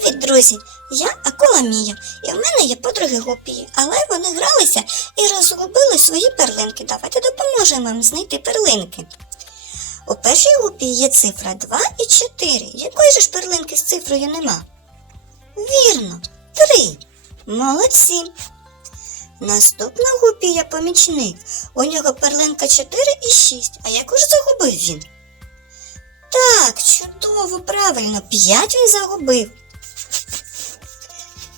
Привіт, друзі! Я Акула Мія, і в мене є подруги гупії, але вони гралися і розгубили свої перлинки. Давайте допоможемо їм знайти перлинки. У першій гупі є цифра 2 і 4. Якої ж перлинки з цифрою нема? Вірно, 3. Молодці. Наступна гупія помічник. У нього перлинка 4 і 6. А яку ж загубив він? Так, чудово, правильно, 5 він загубив.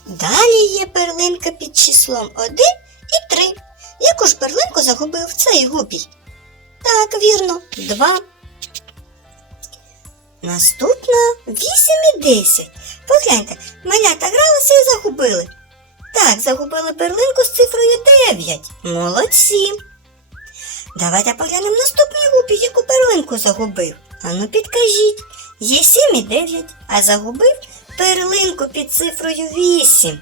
Далі є перлинка під числом 1 і 3. Яку ж перлинку загубив цей гупій? Так, вірно, 2. Наступна 8 і 10. Погляньте, малята гралися і загубили. Так, загубили перлинку з цифрою 9. Молодці. Давайте поглянемо наступній гупі, яку перлинку загубив. Ану підкажіть. Є 7 і 9, а загубив перлинку під цифрою 8.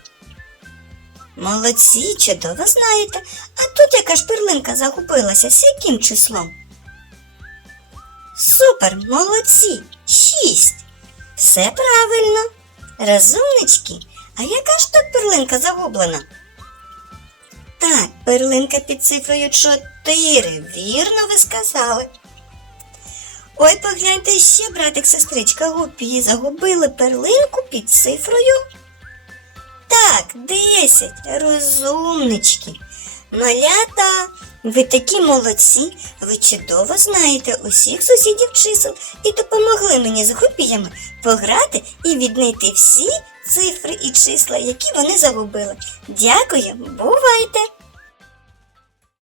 Молодці, чудово знаєте. А тут яка ж перлинка загубилася з яким числом? Супер, молодці! 6. Все правильно. Розумнички. А яка ж тут перлинка загублена? Так, перлинка під цифрою 4. Вірно ви сказали. Ой, погляньте ще, братик, сестричка Гупі, загубили перлинку під цифрою. Так, 10. Розумнички. Малята, ви такі молодці, ви чудово знаєте усіх сусідів чисел і допомогли мені з гупіями пограти і віднайти всі цифри і числа, які вони загубили. Дякую, бувайте!